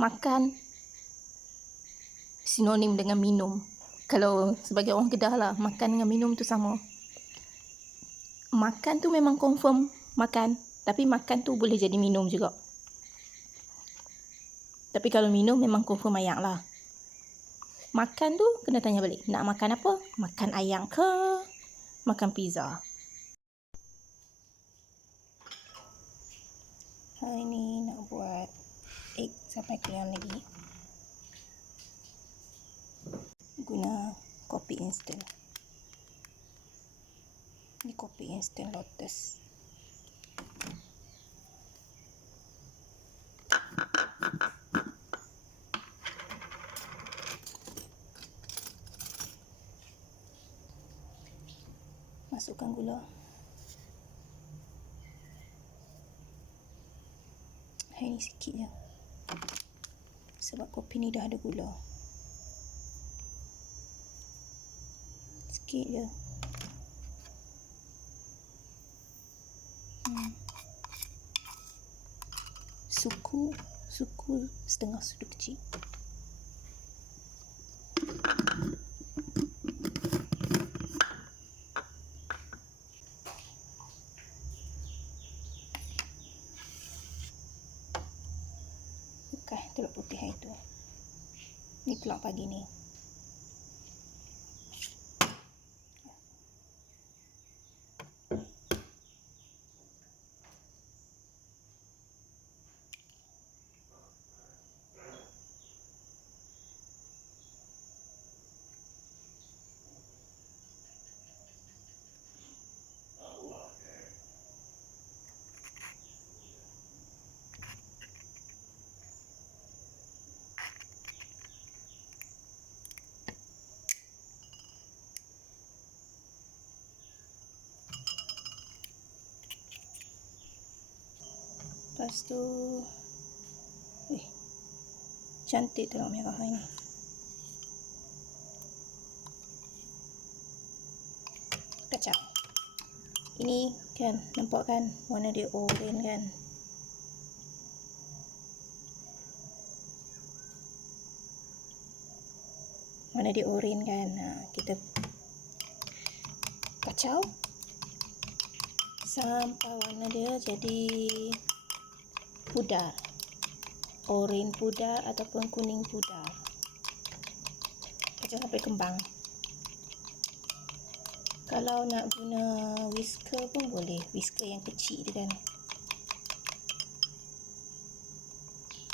Makan sinonim dengan minum. Kalau sebagai orang Kedah lah, makan dengan minum tu sama. Makan tu memang confirm makan, tapi makan tu boleh jadi minum juga. Tapi kalau minum memang confirm ayak lah. Makan tu kena tanya balik, nak makan apa? Makan ayam ke? Makan pizza? Hari ni nak buat egg sampai kenyang lagi. Guna kopi instant. Ni kopi instant Lotus. Masukkan gula. Hari ni sikit je. Sebab kopi ni dah ada gula. Sikit je. Suku setengah sudu kecil. Bukan telur putih hari tu. Ni telur pagi ni. Lepas tu, cantik telur merah hari ni. Kacang. Ini kan, nampak kan warna dia oranye kan. Warna dia oranye kan. Kita kacau sampai warna dia jadi pudar. Oranye pudar ataupun kuning pudar. Kacau sampai kembang. Kalau nak guna whisker pun boleh. Whisker yang kecil tu kan.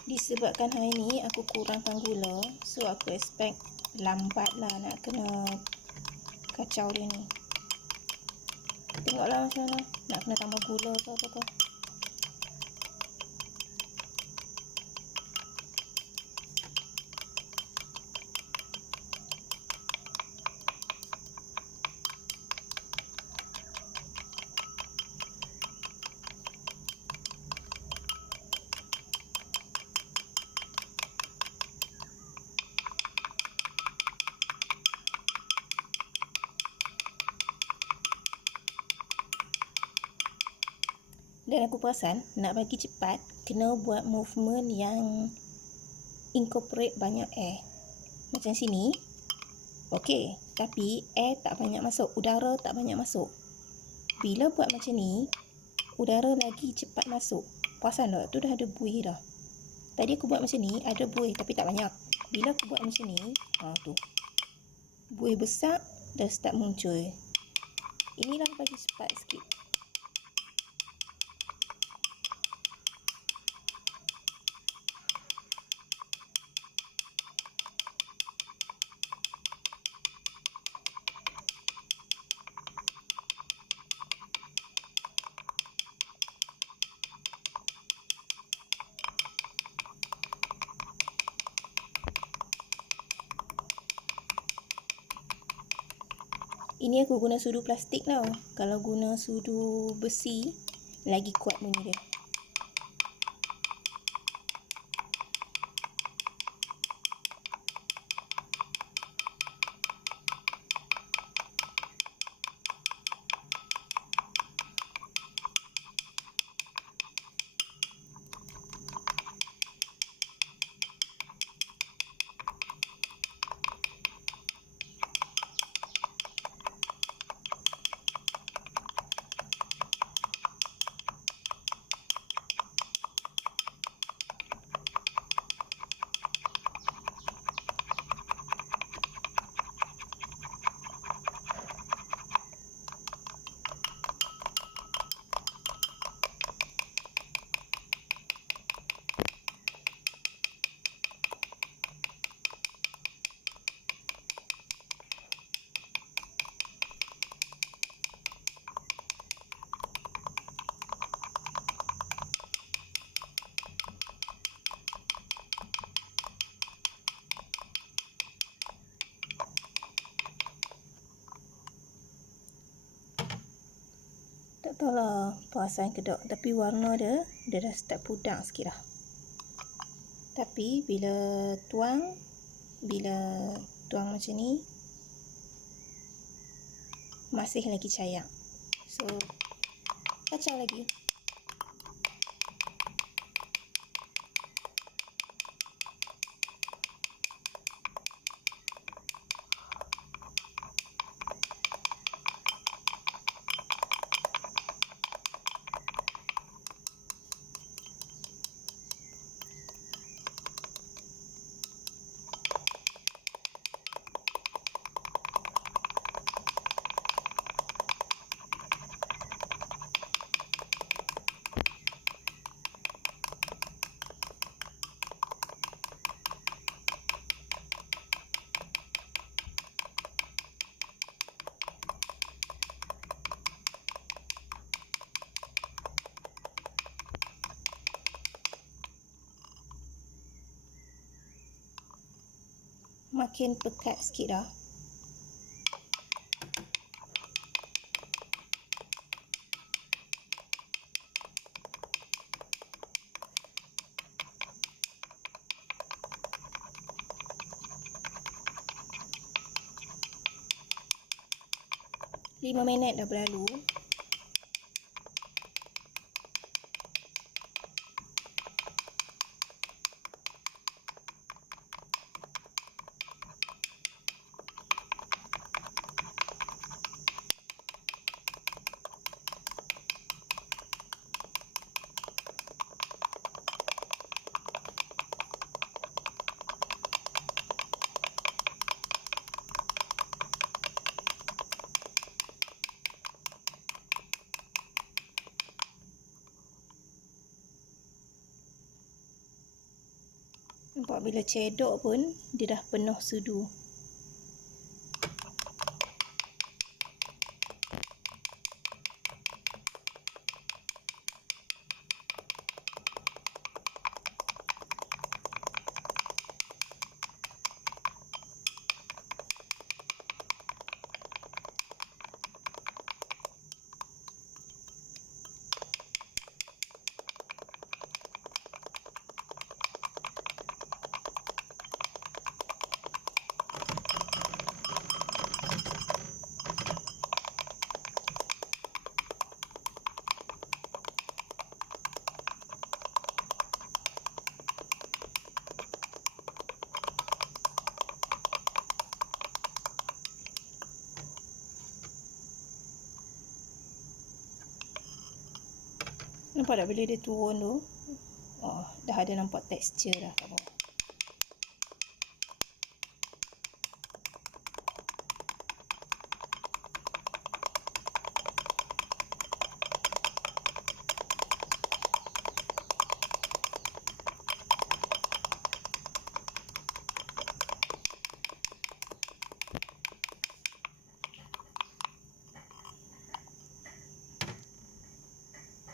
Disebabkan hari ni aku kurangkan gula, so aku expect lambat lah nak kena kacau dia ni. Tengoklah macam mana. Nak kena tambah gula ke apa ke. Dan aku perasan nak bagi cepat kena buat movement yang incorporate banyak air. Macam sini. Okey, tapi air tak banyak masuk, udara tak banyak masuk. Bila buat macam ni, udara lagi cepat masuk. Perasan tak? Tu dah ada buih dah. Tadi aku buat macam ni, ada buih tapi tak banyak. Bila aku buat macam ni, tu. Buih besar dah start muncul. Inilah bagi cepat sikit. Ini aku guna sudu plastik tau. Kalau guna sudu besi, lagi kuat bunyi dia. Tak tahulah perasan ke tak, tapi warna dia dah start pudar sikit dah. Tapi bila tuang macam ni masih lagi cair. So kacau lagi. Makin pekat sikit dah. Lima minit dah berlalu. Nampak bila cedok pun dia dah penuh sudu. Nampak tak bila dia turun tu? Oh, dah ada nampak tekstur dah kat bawah.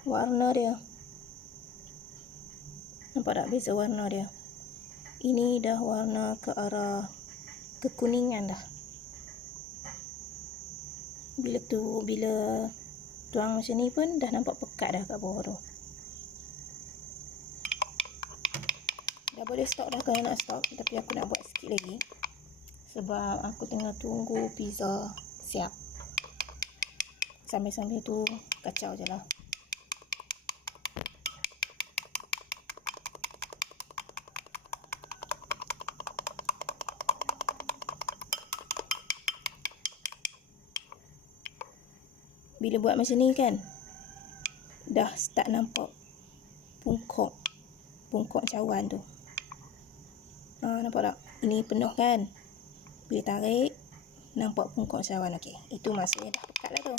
Warna dia. Nampak tak beza warna dia? Ini dah warna ke arah kekuningan dah. Bila tuang macam ni pun dah nampak pekat dah kat bawah tu. Dah boleh stop dah kalau nak stop, tapi aku nak buat sikit lagi sebab aku tengah tunggu pizza siap. Sambil-sambil tu kacau je lah. Bila buat macam ni kan, dah start nampak pungkok cawan tu. Nampak tak? Ini penuh kan? Bila tarik, nampak pungkok cawan. Okey, itu maksudnya dah pekat lah tu.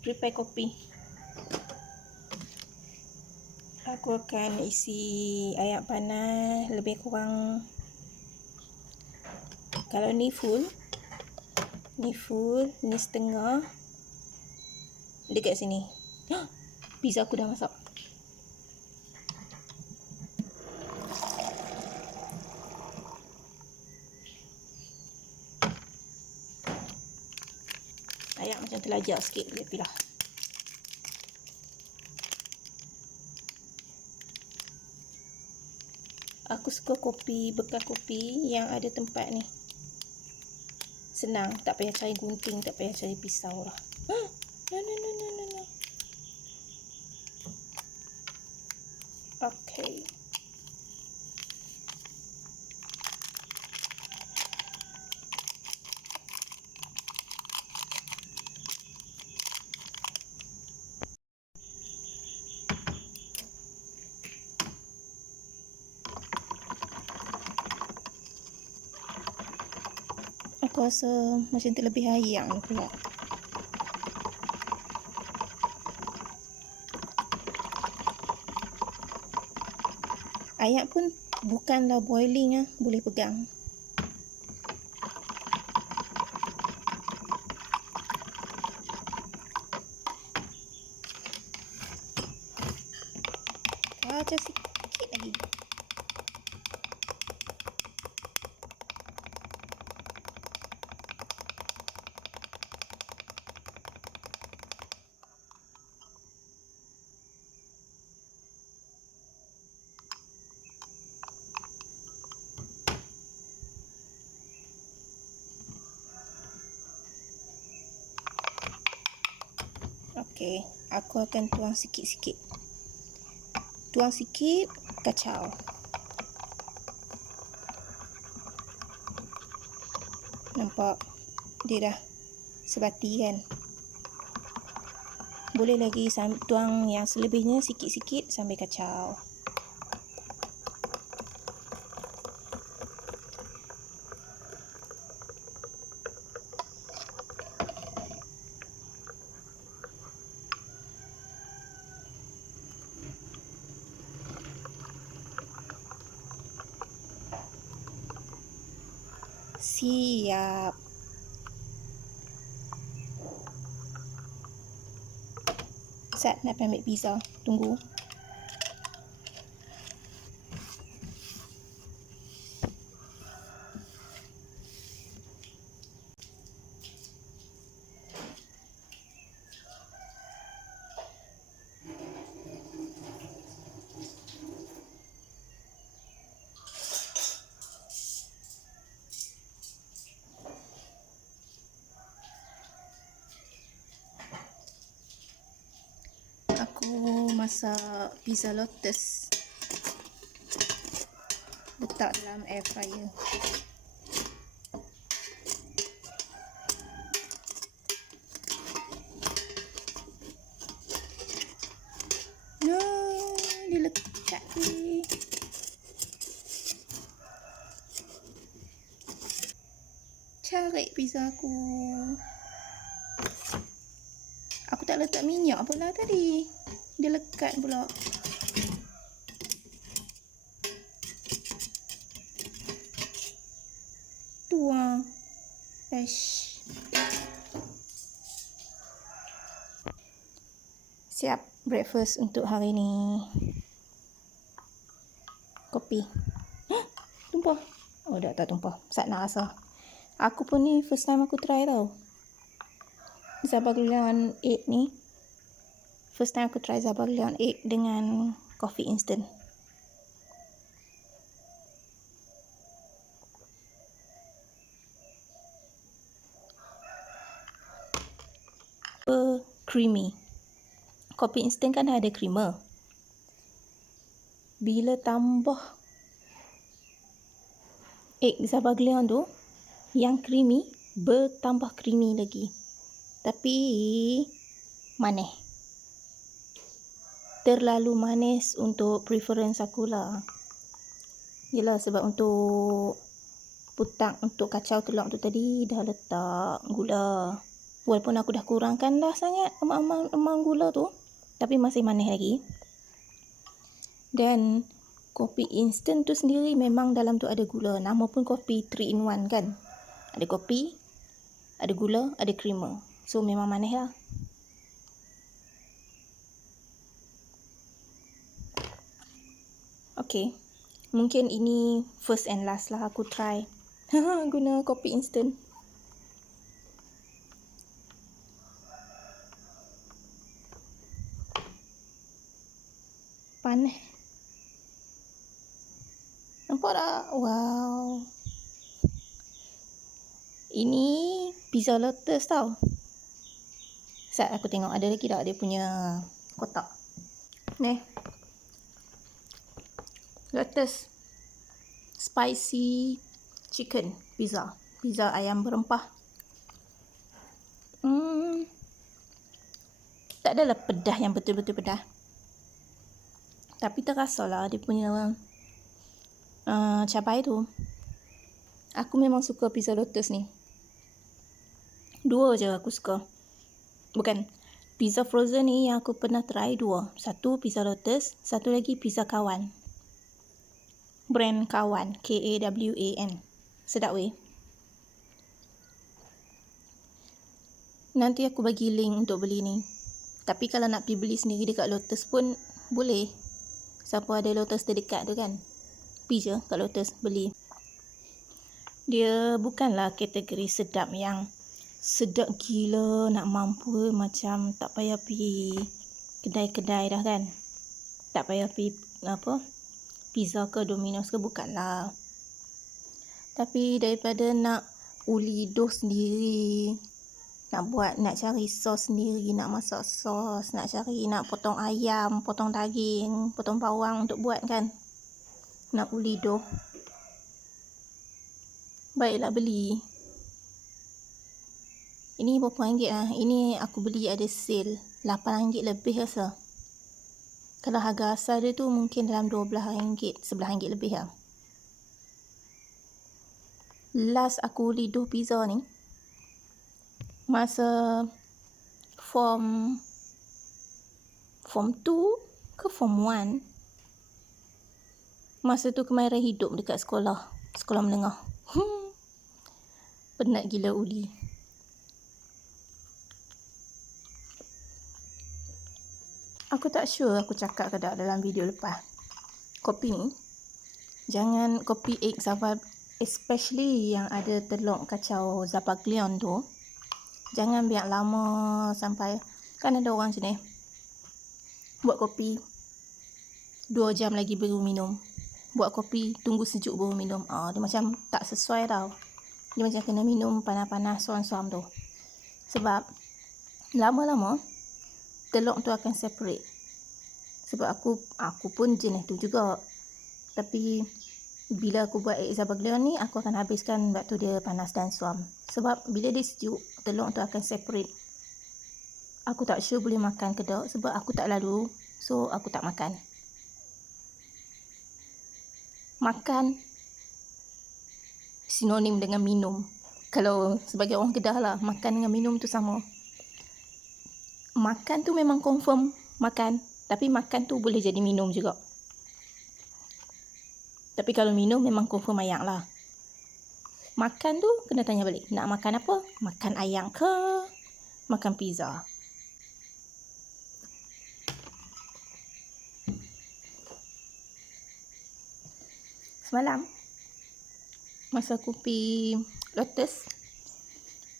Prepare kopi. Aku akan isi air panas lebih kurang, kalau ni full, ni setengah. Dekat sini. Pizza aku dah masak. Ayak macam terlajar sikit, tapi lah. Aku suka kopi, bekas kopi yang ada tempat ni. Senang, tak payah cari gunting, tak payah cari pisau lah. No. Okay. Aku rasa macam terlebih ayam pula. Ayak pun bukanlah boiling boleh pegang. Macam sikit lagi. Okey, aku akan tuang sikit-sikit. Tuang sikit, kacau. Nampak? Dia dah sebati kan? Boleh lagi tuang yang selebihnya sikit-sikit sampai kacau. Siap. Sat nak ambil pizza. Tunggu. Aku masak pizza lotus. Letak dalam air fryer. No, dia lekat ni. Carik pizza aku. Aku tak letak minyak pula tadi. Dia lekat pula. Tuang. Siap breakfast untuk hari ni. Kopi. Tumpah. Oh, dah tak tumpah. Sat nak rasa. Aku pun ni first time aku try tau. Zabaglion egg ni. First time aku try Zabaglion egg dengan coffee instant. Creamy. Kopi instant kan ada creamer. Bila tambah egg Zabaglion tu, yang creamy bertambah creamy lagi. Tapi manis. Terlalu manis untuk preference aku lah. Yelah, sebab untuk putak, untuk kacau telur tu tadi dah letak gula. Walaupun aku dah kurangkan dah sangat emam gula tu, tapi masih manis lagi. Dan kopi instant tu sendiri memang dalam tu ada gula. Nama pun kopi 3 in 1 kan. Ada kopi, ada gula, ada creamer. So memang manis lah. Okay, mungkin ini first and last lah aku try guna kopi instant. fun. Nampak tak? Wow. Ini pizza lotus tau. Sekejap aku tengok ada lagi tak dia punya kotak. Ni. Lotus. Spicy chicken pizza. Pizza ayam berempah. Tak adalah pedas yang betul-betul pedas. Tapi terasa lah dia punya cabai tu. Aku memang suka pizza lotus ni. 2 je aku suka. Bukan. Pizza frozen ni yang aku pernah try 2. Satu pizza lotus. Satu lagi pizza kawan. Brand kawan. Kawan. Sedap weh. Nanti aku bagi link untuk beli ni. Tapi kalau nak pergi beli sendiri dekat Lotus pun boleh. Siapa ada Lotus terdekat tu kan. Pergi je kat Lotus beli. Dia bukanlah kategori sedap yang sedap gila nak mampu, macam tak payah pergi kedai-kedai dah kan. Tak payah pergi pizza ke Domino's ke, bukanlah. Tapi daripada nak uli dough sendiri, nak cari sos sendiri, nak masak sos, nak potong ayam, potong daging, potong bawang untuk buat kan, nak uli dough, baiklah beli. Ini berapa ringgit lah? Ini aku beli ada sale RM8 lebih rasa. Kalau harga asal dia tu mungkin dalam RM12, RM11 lebih lah. Last aku uli dough pizza ni masa form 2 ke form 1. Masa tu kemahiran hidup dekat sekolah menengah. Penat gila uli. Aku tak sure aku cakap ke tak dalam video lepas. Kopi ni, jangan kopi egg Zava, especially yang ada telur kacau Zabaglion tu. Jangan biar lama sampai, kan ada orang sini buat kopi 2 jam lagi baru minum. Buat kopi tunggu sejuk baru minum. Dia macam tak sesuai tau. Dia macam kena minum panas-panas suam-suam tu. Sebab lama-lama telur tu akan separate. Sebab aku pun jenis tu juga. Tapi bila aku buat egg Zabaglion ni, aku akan habiskan waktu dia panas dan suam. Sebab bila dia sejuk, telur tu akan separate. Aku tak sure boleh makan ke tak, sebab aku tak lalu. So aku tak makan. Makan sinonim dengan minum. Kalau sebagai orang Kedah lah, makan dengan minum tu sama. Makan tu memang confirm makan, tapi makan tu boleh jadi minum juga. Tapi kalau minum memang confirm ayam lah. Makan tu kena tanya balik, nak makan apa? Makan ayam ke makan pizza? Semalam masa aku pergi Lotus,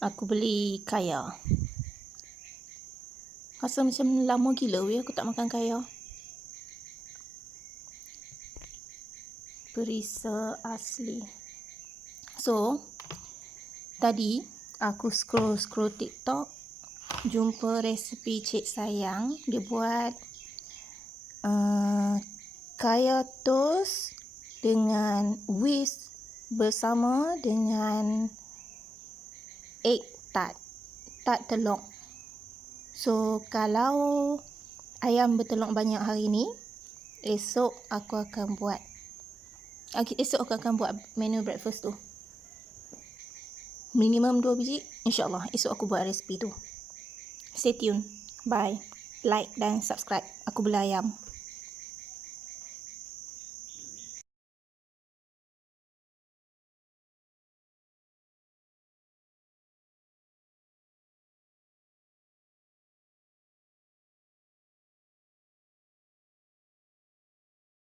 aku beli kaya. Rasa macam lama gila weh aku tak makan kaya. Perisa asli. So tadi aku scroll TikTok, jumpa resipi Cik Sayang. Dia buat kaya toast dengan whisk bersama dengan egg tart telur. So kalau ayam bertelur banyak hari ni, esok aku akan buat menu breakfast tu. Minimum 2 biji. InsyaAllah esok aku buat resipi tu. Stay tune. Bye. Like dan subscribe. Aku bela ayam.